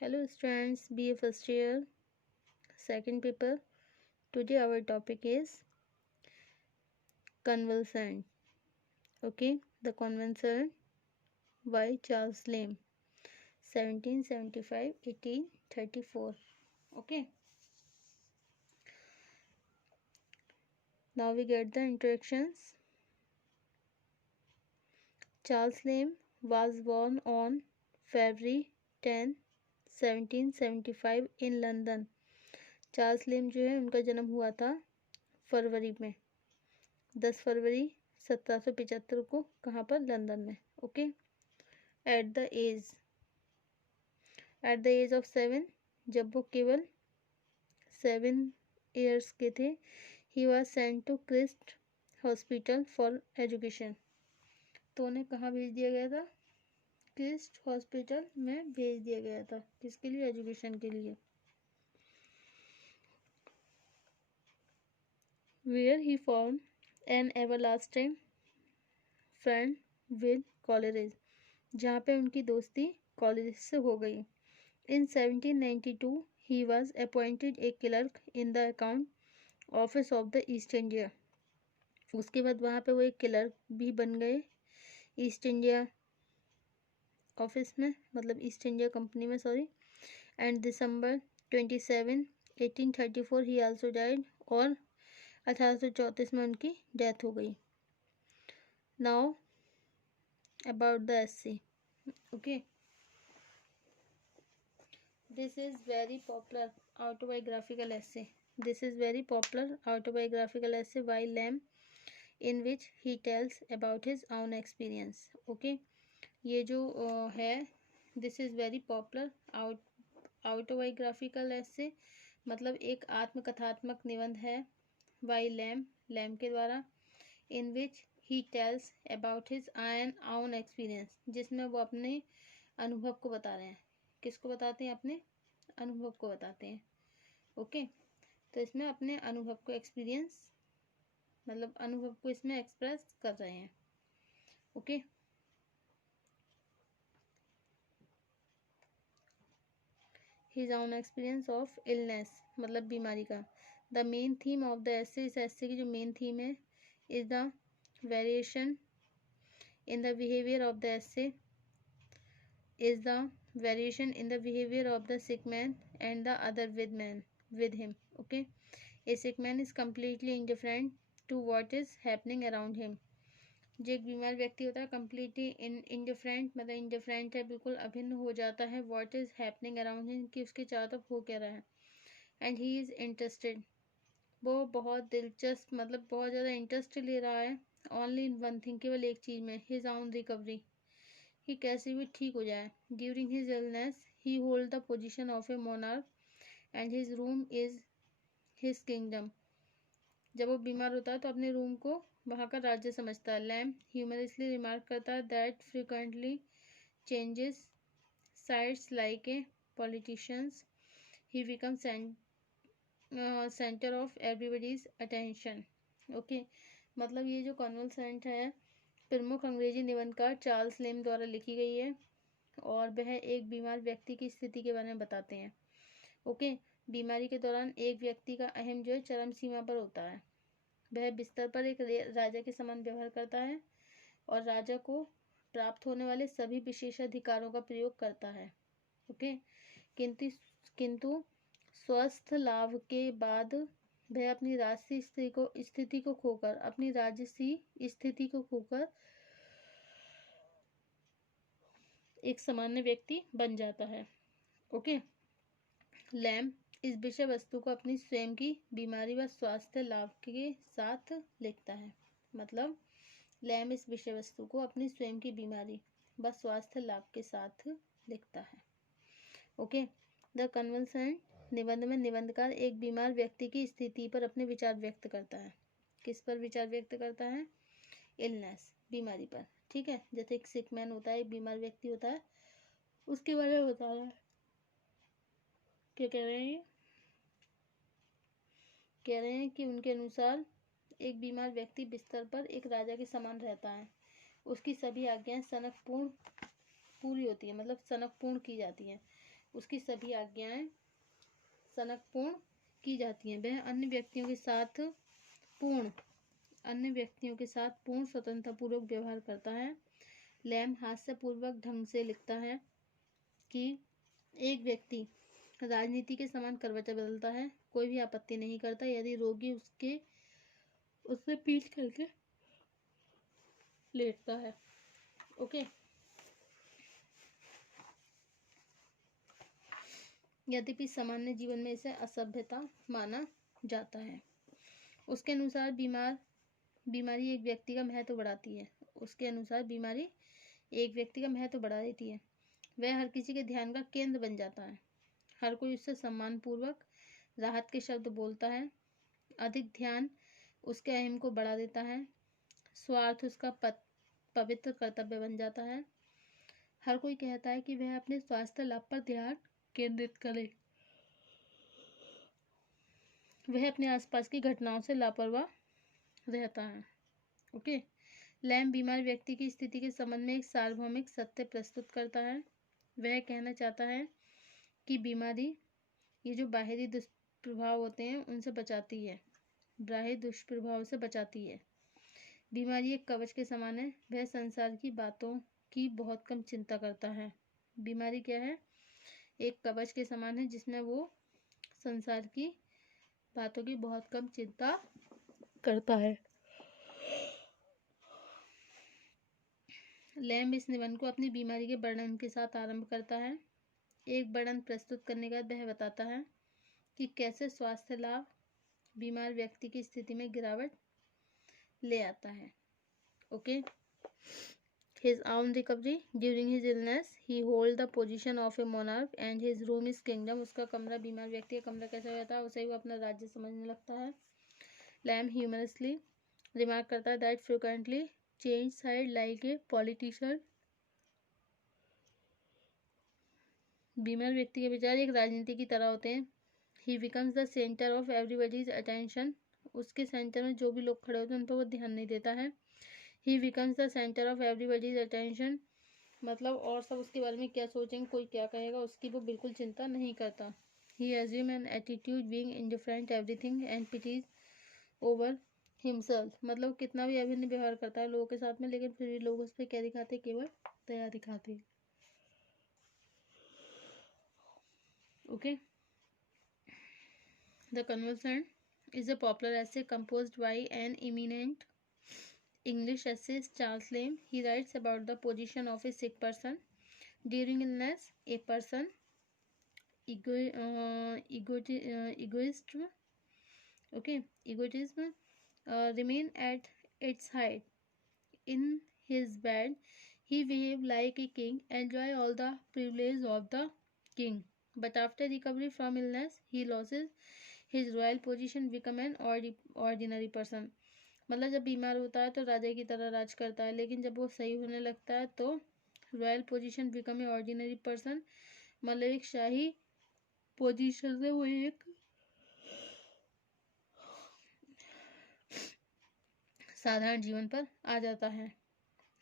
Hello students, BA first year, second paper. Today our topic is convulsion. Okay, the convulsion by Charles Lamb, 1775-1834. Okay, now we get the introductions. Charles Lamb was born on February 10, 1775 in London. Charles लेम जो है उनका जन्म हुआ था फरवरी में 10 फरवरी 1775 को। कहाँ पर? लंदन में। Okay. At the age of 7, जब वो केवल 7 ईयर्स के थे, he was sent to Christ Hospital for education. तो उन्हें कहाँ भेज दिया गया था? क्रिस्ट हॉस्पिटल में भेज दिया गया था। किसके लिए? एजुकेशन के लिए। Where he form an everlasting friend with college, जहाँ पे उनकी दोस्ती कॉलेज से हो गई। In 1792 he was appointed a clerk in the account office of the East India. उसके बाद वहाँ पे वो एक क्लर्क भी बन गए ईस्ट इंडिया ऑफिस में, मतलब ईस्ट इंडिया कंपनी में, sorry. And December 27, 1834 he also died, और 1834 में उनकी डेथ हो गई। Now about the essay. Okay, this is very popular autobiographical essay. This is very popular autobiographical essay by Lamb, in which he tells about his own experience. Okay, ये जो है, this is very popular autobiographical essay, मतलब एक आत्मकथात्मक निबंध है by Lamb के द्वारा, in which he tells about his own experience, जिसमें वो अपने अनुभव को बता रहे हैं। किसको बताते हैं? अपने अनुभव को बताते हैं। ओके, तो इसमें अपने अनुभव को एक्सपीरियंस, मतलब अनुभव को इसमें एक्सप्रेस कर रहे हैं। Okay, his own experience of illness, मतलब बीमारी का। The main theme of the essay, इस एसे की जो मेन थीम है, is the variation in the behaviour of the essay, is the variation in the behavior of the sick man and the other with him. Okay, a sick man is completely indifferent to what is happening around him. जो एक बीमार व्यक्ति होता है, completely indifferent, मतलब indifferent है, बिल्कुल अभिन्न हो जाता है what is happening around him, कि उसके चारों तरफ हो क्या रहा है। and he is interested, वो बहुत दिलचस्प, मतलब बहुत ज़्यादा इंटरेस्ट ले रहा है only in one thing, केवल एक चीज़ में, his own recovery, कि कैसे भी ठीक हो जाए। During his illness he hold the position of A monarch and his room is his kingdom. जब वो बीमार होता है तो अपने रूम को वहाँ का राज्य समझता है। लैम्ब ह्यूमरसली रिमार्क करता है that frequently changes sides like a politicians, he become centre of everybody's attention. Okay, मतलब ये जो कॉन्वल्सेंट है, प्रमुख अंग्रेजी निबंधकार चार्ल्स लेम द्वारा लिखी गई है, और वह एक बीमार व्यक्ति की स्थिति के बारे में बताते हैं। ओके, बीमारी के दौरान एक व्यक्ति का अहम जो है चरम सीमा पर होता है। वह बिस्तर पर एक राजा के समान व्यवहार करता है और राजा को प्राप्त होने वाले सभी विशेषाधिकारों का प्रयोग करता है। ओके, किंतु स्वस्थ लाभ के बाद वह अपनी राजसी स्थिति को खोकर अपनी राजसी स्थिति को खोकर एक सामान्य व्यक्ति बन जाता है। ओके, लैम्ब इस विषय वस्तु को अपनी स्वयं की बीमारी व स्वास्थ्य लाभ के साथ लिखता है। मतलब लैम्ब इस विषय वस्तु को अपनी स्वयं की बीमारी व स्वास्थ्य लाभ के साथ लिखता है। ओके, द कन्वल्सेंट निबंध में निबंधकार एक बीमार व्यक्ति की स्थिति पर अपने विचार व्यक्त करता है। किस पर विचार व्यक्त करता है? इलनेस, बीमारी पर। ठीक है, जैसे एक सिक मैन होता है, एक बीमार व्यक्ति होता है, उसके बारे में बता रहा है। क्या कह रहे हैं? कह रहे हैं कि उनके अनुसार एक बीमार व्यक्ति बिस्तर पर एक राजा के समान रहता है, उसकी सभी आज्ञाएं सनकपूर्ण पूरी होती है, मतलब सनकपूर्ण की जाती हैं, उसकी सभी आज्ञाएं सनकपूर्ण की जाती हैं। वह अन्य व्यक्तियों के साथ पूर्ण स्वतंत्रतापूर्वक व्यवहार करता है। लैम हास्यपूर्वक ढंग से लिखता है कि एक व्यक्ति राजनीति के समान करवटें बदलता है, कोई भी आपत्ति नहीं करता यदि रोगी उससे पीठ करके लेटता है। ओके, यद्यपि सामान्य जीवन में इसे असभ्यता माना जाता है। उसके अनुसार बीमारी एक व्यक्ति का महत्व बढ़ाती है। बढ़ा देती है। वह हर किसी के ध्यान का केंद्र बन जाता है। हर कोई उससे सम्मानपूर्वक राहत के शब्द बोलता है। अधिक ध्यान उसके अहम को बढ़ा देता है। स्वार्थ उसका पवित्र कर्तव्य बन जाता है। हर कोई कहता है कि वह अपने स्वास्थ्य लाभ पर ध्यान केंद्रित करे। वह अपने आसपास की घटनाओं से लापरवाह रहता है। ओके, लैम बीमार व्यक्ति की स्थिति के संबंध में एक सार्वभौमिक सत्य प्रस्तुत करता है। वह कहना चाहता है कि बीमारी ये जो बाहरी दुष्प्रभाव होते हैं उनसे बचाती है, बाहरी दुष्प्रभाव से बचाती है। बीमारी एक कवच के समान है। वह संसार की बातों की बहुत कम चिंता करता है। बीमारी क्या है? एक कवच के समान है जिसमें वो संसार की बातों की बहुत कम चिंता करता है। लैम इस निबंध को अपनी बीमारी के वर्णन के साथ आरंभ करता है। एक वर्णन प्रस्तुत करने के बाद वह बताता है कि कैसे स्वास्थ्य लाभ बीमार व्यक्ति की स्थिति में गिरावट ले आता है। Okay, his own recovery during his illness he hold the position of a monarch and his room is kingdom। उसका कमरा, बीमार व्यक्ति का कमरा कैसा रहता है उसे वो अपना राज्य समझने लगता है। लैम humorously रिमार्क करता है that frequently change side like a politician। बीमार व्यक्ति के विचार एक राजनीति की तरह होते हैं। he becomes the center of everybody's attention। उसके सेंटर में जो भी लोग खड़े होते हैं उन पर वो ध्यान नहीं देता है। he becomes the center of everybody's attention मतलब और सब उसके बारे में क्या सोचेंगे, कोई क्या कहेगा, उसकी वो बिल्कुल चिंता नहीं करता। he assume an attitude being indifferent everything and pities over himself मतलब कितना भी अभिन्न व्यवहार करता है लोगों के साथ में, लेकिन फिर भी लोग उस पर क्या दिखाते, केवल दया दिखाते। Okay, the conversant is a popular essay composed by an eminent English essayist Charles Lamb। He writes about the position of a sick person during illness. A person egotism remain at its height. In his bed, he behaved like a king, enjoy all the privileges of the king. But after recovery from illness, he loses his royal position, become an ordinary person। मतलब जब बीमार होता है तो राजा की तरह राज करता है, लेकिन जब वो सही होने लगता है तो royal position become a ordinary person मतलब एक शाही पोजीशन से वो एक साधारण जीवन पर आ जाता है।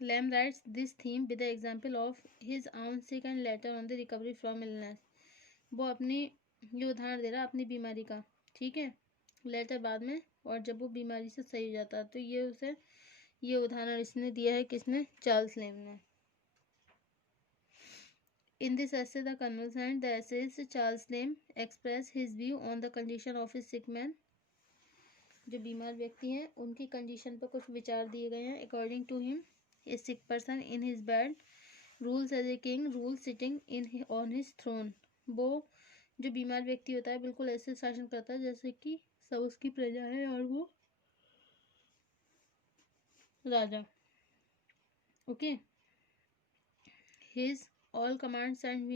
Lamb writes this theme with the example of his own sick and later on the recovery from illness. वो अपनी जो उदाहरण दे रहा है अपनी बीमारी का, ठीक है, लेटर बाद में, और जब वो बीमारी से सही हो जाता है तो ये उदाहरण इसने दिया है, किसने? चार्ल्स लेम ने। In this essay, the conversant, the essayist Charles Lamb express his view on the condition of a sick man। जो बीमार व्यक्ति हैं उनकी कंडीशन पर कुछ विचार दिए गए हैं। According to him, a sick person in his bed rules as a king rules sitting on his throne। वो जो बीमार व्यक्ति होता है बिल्कुल ऐसे शासन करता है जैसे कि सब उसकी प्रजा है और वो राजा। Okay, his all commands and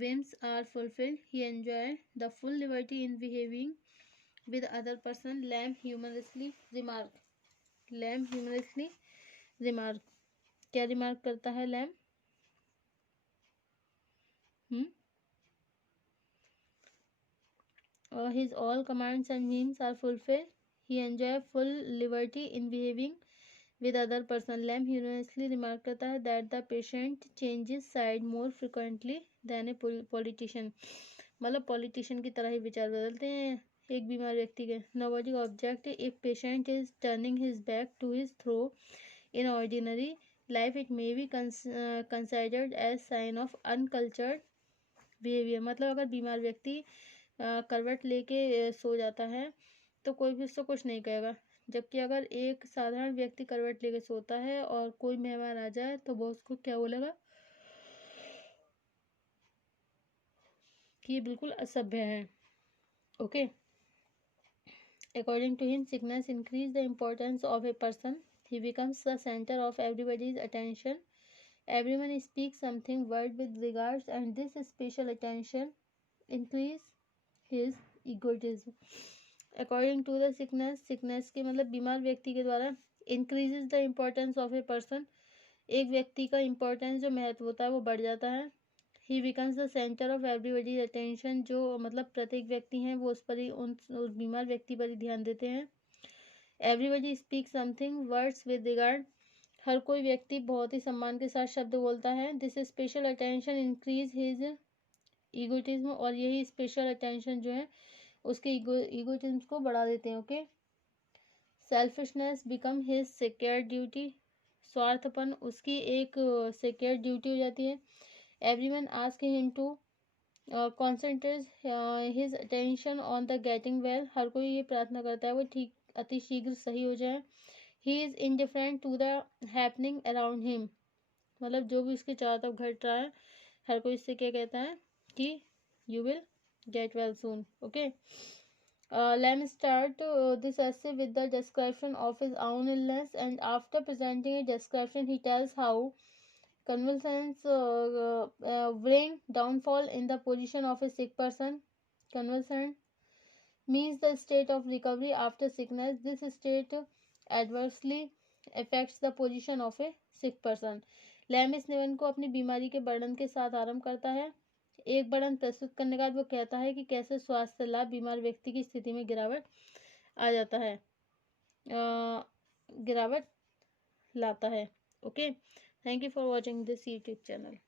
whims are fulfilled। He enjoy the full liberty in behaving with other person। Lamb humorously remark क्या रिमार्क करता है lamb? His all commands and whims are fulfilled। He enjoy full liberty in behaving with other person. Lamb humorously remark करता है that the patient changes side more frequently than a politician, मतलब politician की तरह ही विचार बदलते हैं एक बीमार व्यक्ति के। Nobody object if patient is turning his back to his throw in ordinary life, it may be considered as sign of uncultured behaviour. मतलब अगर बीमार व्यक्ति करवट लेके सो जाता है तो कोई भी उससे कुछ नहीं कहेगा, जबकि अगर एक साधारण व्यक्ति करवट लेके सोता है और कोई मेहमान आ जाए तो वो उसको क्या बोलेगा कि ये बिल्कुल असभ्य है। Okay, according to him sickness increase the importance of a person, he becomes the centre of everybody's attention, everyone speaks something word with regards and this special attention increase his egotism। according to the sickness के मतलब बीमार व्यक्ति के द्वारा increases the importance of a person, एक व्यक्ति का importance जो महत्व होता है वो बढ़ जाता है। he becomes the center of everybody's attention, जो मतलब प्रत्येक व्यक्ति हैं वो उस पर ही उस बीमार व्यक्ति पर ही ध्यान देते हैं। everybody speaks something words with regard, हर कोई व्यक्ति बहुत ही सम्मान के साथ शब्द बोलता है। This special attention increase his egotism, और यही स्पेशल अटेंशन जो है उसके ईगोटिज्म को बढ़ा देते हैं। Okay, selfishness become his secure duty, स्वार्थपन उसकी एक सिक्योर ड्यूटी हो जाती है। Everyone ask him to concentrate his attention on the getting well, हर कोई ये प्रार्थना करता है वो ठीक अति शीघ्र सही हो जाए। He is indifferent to the happening around him, मतलब जो भी उसके चारों तरफ घट रहा है हर कोई इससे क्या कहता है कि you will get well soon. Okay, lame start this essay with the description of his own illness and after presenting a description he tells how convulsions bring downfall in the position of a sick person। Convulsion means the state of recovery after sickness, this state adversely affects the position of a sick person। Lamb इस निबंध को अपनी बीमारी के वर्णन के साथ आरंभ करता है। एक वर्णन प्रस्तुत करने के बाद वो कहता है कि कैसे स्वास्थ्य लाभ बीमार व्यक्ति की स्थिति में गिरावट आ जाता है, गिरावट लाता है। Okay, thank you for watching this YouTube channel.